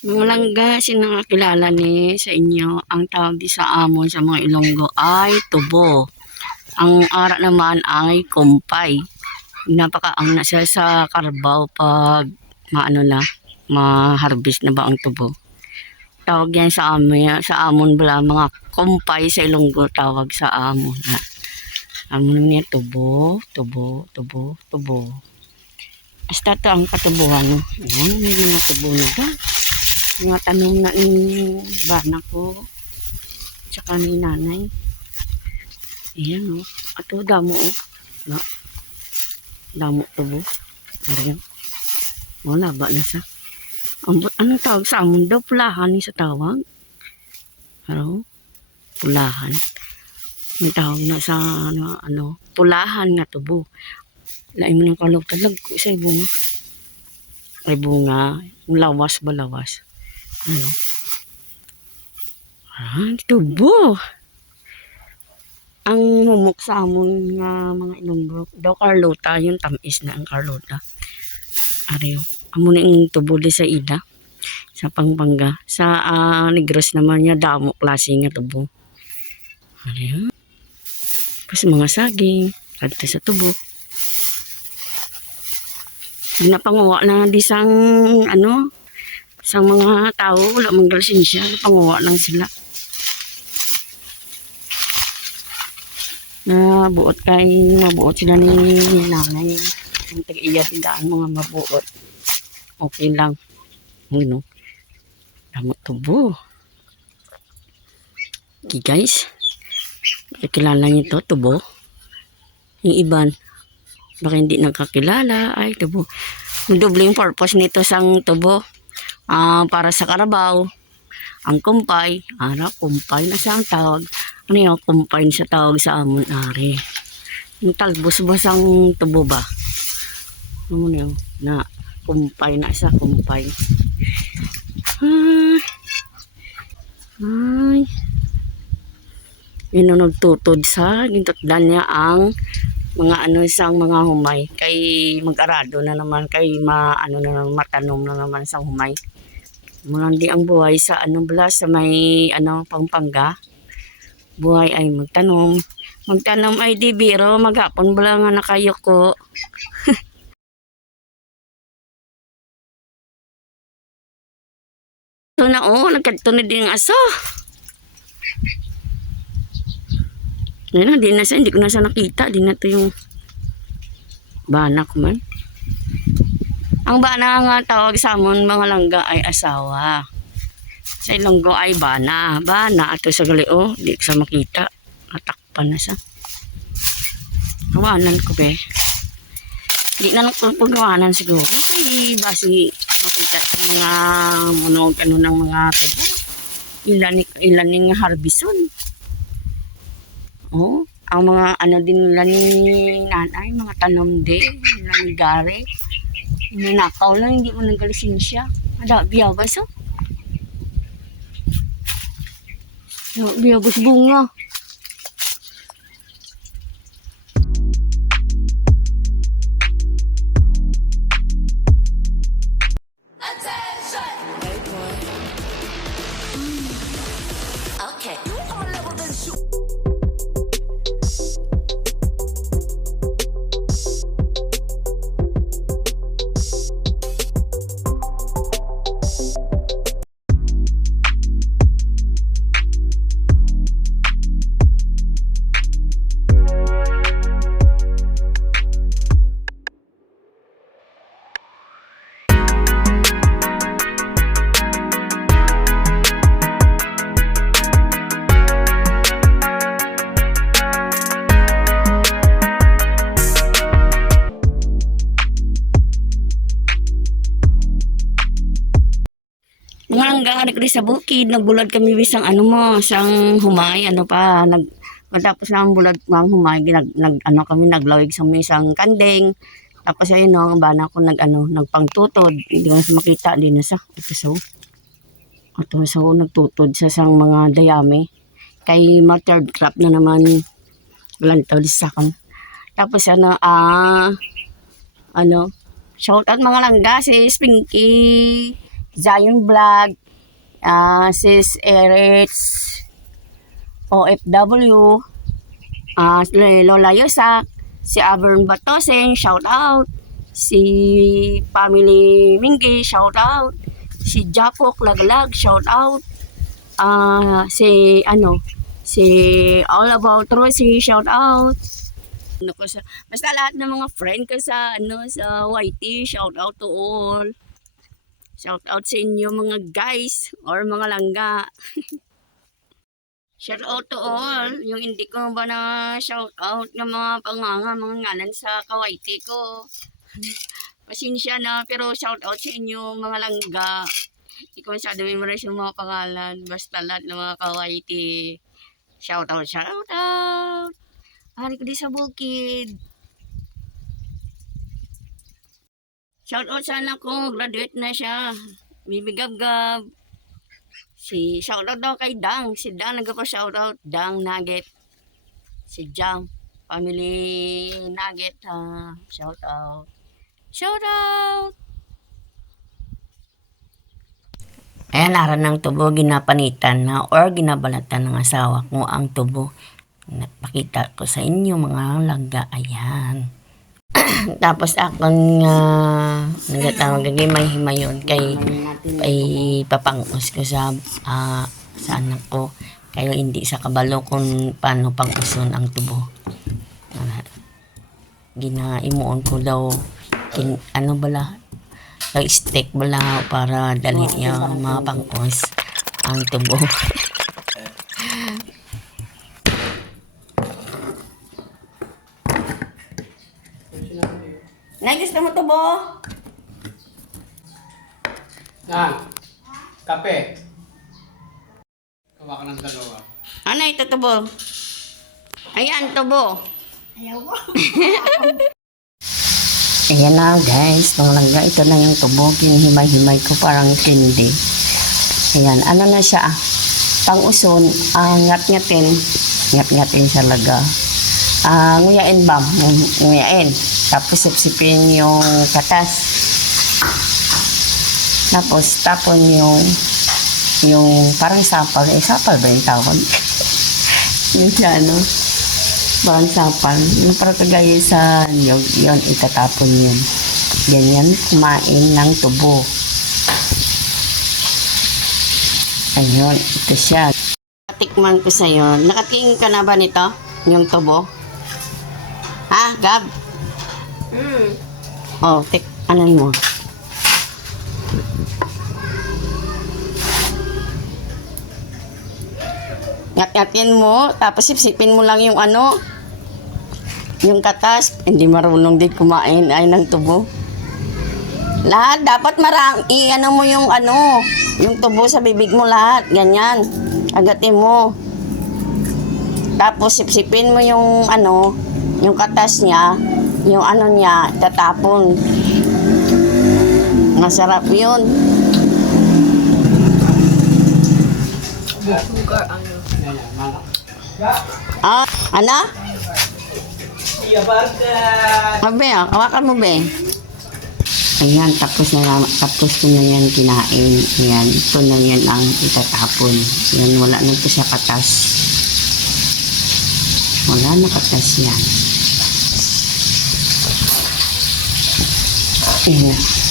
Mga langga, sinakakilala ni sa inyo, ang tawag sa amon sa mga Ilonggo ay tubo. Ang ara naman ay kumpay. Napaka ang nasa sa karbaw pag maano na, ma-harvest na ba ang tubo. Tawag yan sa amin, sa amon bala, mga kumpay sa Ilonggo tawag sa amon. Ha. Amon niya tubo, tubo, tubo, tubo. Basta to ang katubuhan. no? Ayan, may mga tubo na ba? Mga tanong na ni bana ko tsaka ni nanay. Ayan o ato damo o na damo to bo ayan. Wala ba na sa ang anong tawag sa amon daw? Pulahan sa tawag? Ano pulahan. May tawag na sa ano, ano pulahan nga tubo lain mo ng kalog talag ko sa bunga. Ay bunga. Lawas ba lawas ano? Ah, tubo. Ang humok sa amon nga mga ilonggo. Daw Carlota, yung tamis na ang Carlota. Ariyo. Amo na yung tubo di sa ida. Sa Pampanga. Sa ah, Negros naman niya, damo klase nga tubo. Ariyo. Tapos mga saging. Kadto sa tubo. Ginapanguwa na di sang ano, sa mga tao, wala mang lisensya, panguha lang sila. Na buot kay, mabuot sila ni nanay. Ang tag-iya tindaan mga mabuot. Okay lang. Ano? Damot tubo. Okay guys. Kakilala niyo to, tubo. Yung iban, baka hindi nagkakilala, ay tubo. Doble yung purpose nito sang tubo ah para sa karabaw, ang kumpay, ara, kumpay na siyang tawag. Ano yung kumpay siya tawag sa amon ari. Yung talbos-bos ang tubo ba? Ano mo yun? Na, kumpay na siya, kumpay. Ay. Ay. Yun nagtutod sa, gintotdan niya ang mga ano isang mga humay kay mag-arado na naman kay ma ano na naman matanom na naman sa humay Mulandi ang buhay sa ano bala sa may ano Pampanga. Buhay ay magtanom. Magtanom ay di biro maghapon bala nga nakayoko. so na oh, nagkadto na din ang aso. Na, di na siya, hindi ko na siya nakita. Di na to yung bana ko man. Ang bana nga tawag sa amon mga langga ay asawa. Sa ilonggo ay bana. Bana ato sa gali oh, di ko sa makita. Natakpan na siya. Kawanan ko be. Di na lang pagawanan siguro. Ay, basi makita sa mga munog ano ng mga tubo. Ilan, ilan ng harbison. Oh, ang mga ano din nila ni nanay, mga tanom din, nila ni Gary. Ninakaw lang, hindi mo nagalisin siya. Ada, biyabas oh. Biyabas bunga. Hanggang ko sa bukid, nagbulad kami bisang ano mo, sang humay, ano pa, nag matapos na ang bulad ng humay, nag, nag, ano kami, naglawig sa isang kandeng. Tapos ayun no, ang bana ko nag, ano, nagpangtutod. Hindi ko siya makita, di na sa. Ito so. Ito so, nagtutod sa sang mga dayami. Kay ma third crop na naman, lantod sa kam. Tapos ano, ah, ano, shout out mga langga, si Spinky, Zion Vlog, ah, Sis Eretz, OFW, ah, Lola Yosak, si Avern Batoseng, shout out, si Family Minggi, shout out, si Japok Laglag, shout out, ah, si ano, si All About Rosie, shout out, ano ko sa, basta lahat ng mga friend ko sa, ano, sa YT, shout out to all. Shout out sa inyo mga guys or mga langga. shout out to all. Yung hindi ko ba na shout out ng mga panganga, mga ngalan sa kawaiti ko. Pasensya na, pero shout out sa inyo mga langga. Hindi ko masyado memorize yung mga pangalan. Basta lahat ng mga kawaiti. Shout out, shout out. Hari ko di sa bukid. Shout out sa anak ko, graduate na siya. Bibigab-gab. Si shout out daw kay Dang. Si Dang nagpa shout out. Dang Nugget. Si Jam. Family Nugget. ha. shout out. Shout out! Ayan, aran ng tubo, ginapanitan na or ginabalatan ng asawa ko ang tubo. Napakita ko sa inyo mga langga. Ayan. Tapos akong uh, nagatawag gagimay himayon kay ay papangos ko sa ah, sa anak ko kayo hindi sa kabalo kung paano panguson ang tubo. Uh, ginaimuon ko daw kin, ano bala uh, steak bala para dali niya mga pangkos ang tubo. mo? Ah, kape. Kawa ka ng dalawa. Ano ito tubo? Ayan, tubo. Ayan na guys, nung langga ito na yung tubo, kinihimay-himay ko parang kindi. Ayan, ano na siya pang-uson, ah, ngat-ngatin, ngat-ngatin sa laga. Ah, nguyain ba? Ngu- Nguyain. Tapos sipsipin yung katas. Tapos tapon yung yung parang sapal. Eh, sapal ba yung tawag? yung siya, ano? Parang sapal. Yung parang kagaya sa niyog, yun, itatapon yun. Ganyan, kumain ng tubo. Ayun, ito siya. Tikman ko sa'yo. Nakatingin ka na ba nito? Yung tubo? Gab? Hmm. Oh, tik, ano mo? Ngat-ngatin mo, tapos sipsipin mo lang yung ano, yung katas, hindi marunong din kumain ay ng tubo. Lahat, dapat marang, i-ano mo yung ano, yung tubo sa bibig mo lahat, ganyan. Agatin mo. Tapos sipsipin mo yung ano, yung katas niya, yung ano niya, tatapon. Masarap yun. Yan, mana. Ah, ano? Abe, ah, hawakan mo, be. Ayan, tapos na, tapos ko na yan kinain. Ayan, ito na yan ang itatapon. Yan, wala na ito sa katas. Wala na katas yan. Ayan.